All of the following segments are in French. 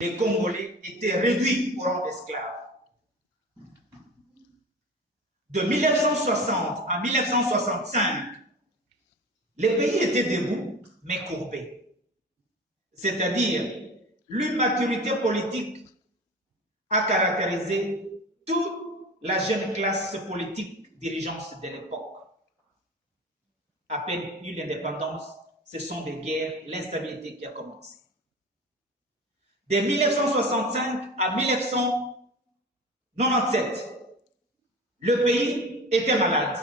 les Congolais étaient réduits au rang d'esclaves. De 1960 à 1965, les pays étaient debout, mais courbés. C'est-à-dire, l'immaturité politique a caractérisé toute la jeune classe politique dirigeante de l'époque. À peine eu l'indépendance, ce sont des guerres, l'instabilité qui a commencé. De 1965 à 1997, le pays était malade,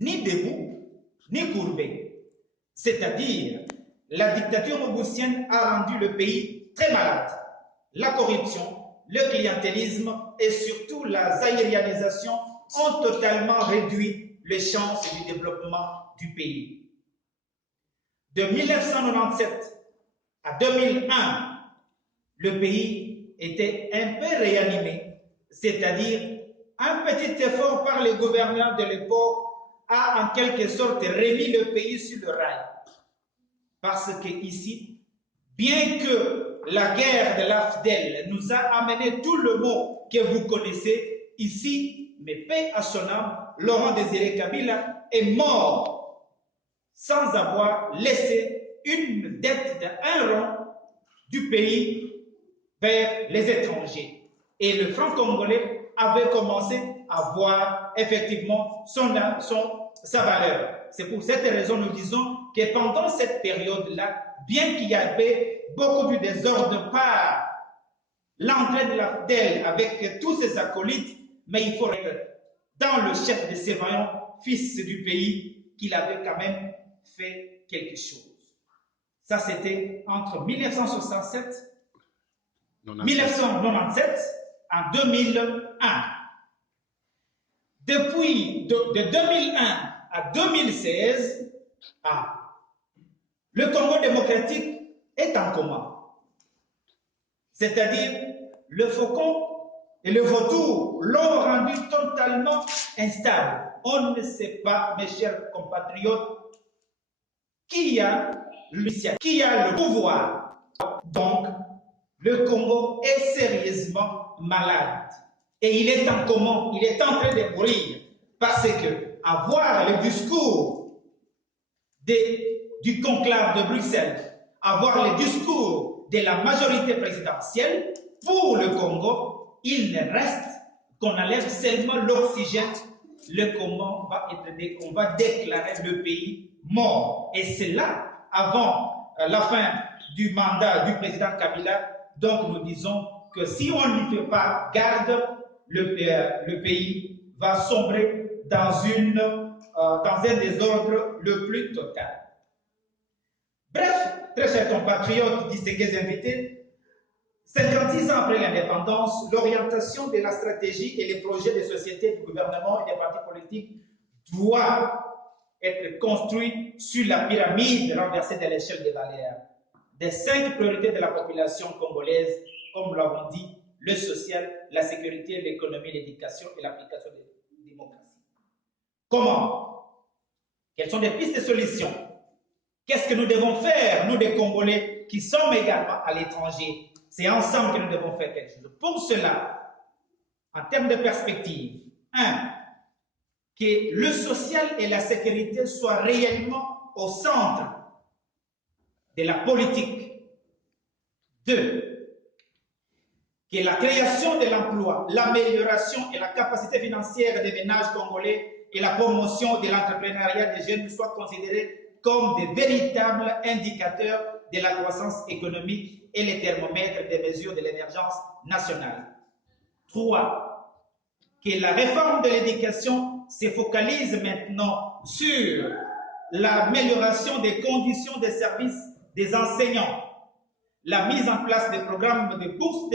ni debout, ni courbé. C'est-à-dire, la dictature mobustienne a rendu le pays très malade. La corruption, le clientélisme et surtout la zaïrianisation ont totalement réduit les chances du développement du pays. De 1997 à 2001, le pays était un peu réanimé, c'est-à-dire un petit effort par les gouverneurs de l'époque a en quelque sorte remis le pays sur le rail. Parce que ici, bien que la guerre de l'AFDEL nous a amené tout le mot que vous connaissez, ici, mais paix à son âme, Laurent Désiré Kabila est mort sans avoir laissé une dette d'1 rond du pays vers les étrangers. Et le franc congolais avait commencé à voir effectivement sa valeur. C'est pour cette raison que nous disons que pendant cette période-là, bien qu'il y avait beaucoup de désordre par l'entrée de l'AFDEL avec tous ses acolytes, mais il faut être dans le chef de ces vaillants fils du pays qu'il avait quand même fait quelque chose. Ça, c'était entre 1967 en 2001. Depuis de 2001 à 2016, le Congo démocratique est en coma. C'est-à-dire, le faucon et le vautour l'ont rendu totalement instable. On ne sait pas, mes chers compatriotes, qui a le pouvoir. Donc, le Congo est sérieusement malade. Et il est en coma, il est en train de mourir. Parce que avoir le discours du conclave de Bruxelles, avoir le discours de la majorité présidentielle, pour le Congo, il ne reste qu'on enlève seulement l'oxygène. Le Congo on va déclarer le pays mort. Et c'est là, avant la fin du mandat du président Kabila, donc nous disons que si on ne fait pas garde, le pays va sombrer dans un désordre le plus total. Bref, très chers compatriotes, distingués invités, 56 ans après l'indépendance, l'orientation de la stratégie et les projets de société, du gouvernement et des partis politiques doit être construit sur la pyramide renversée de l'échelle des valeurs. Des 5 priorités de la population congolaise, comme nous l'avons dit, le social, la sécurité, l'économie, l'éducation et l'application de la démocratie. Comment? Quelles sont les pistes de solutions? Qu'est-ce que nous devons faire, nous les Congolais, qui sommes également à l'étranger? C'est ensemble que nous devons faire quelque chose. Pour cela, en termes de perspective, 1. Que le social et la sécurité soient réellement au centre de la politique. 2. Que la création de l'emploi, l'amélioration et la capacité financière des ménages congolais et la promotion de l'entrepreneuriat des jeunes soient considérés comme des véritables indicateurs de la croissance économique et les thermomètres des mesures de l'émergence nationale. 3. Que la réforme de l'éducation se focalise maintenant sur l'amélioration des conditions de service des enseignants, la mise en place des programmes de bourse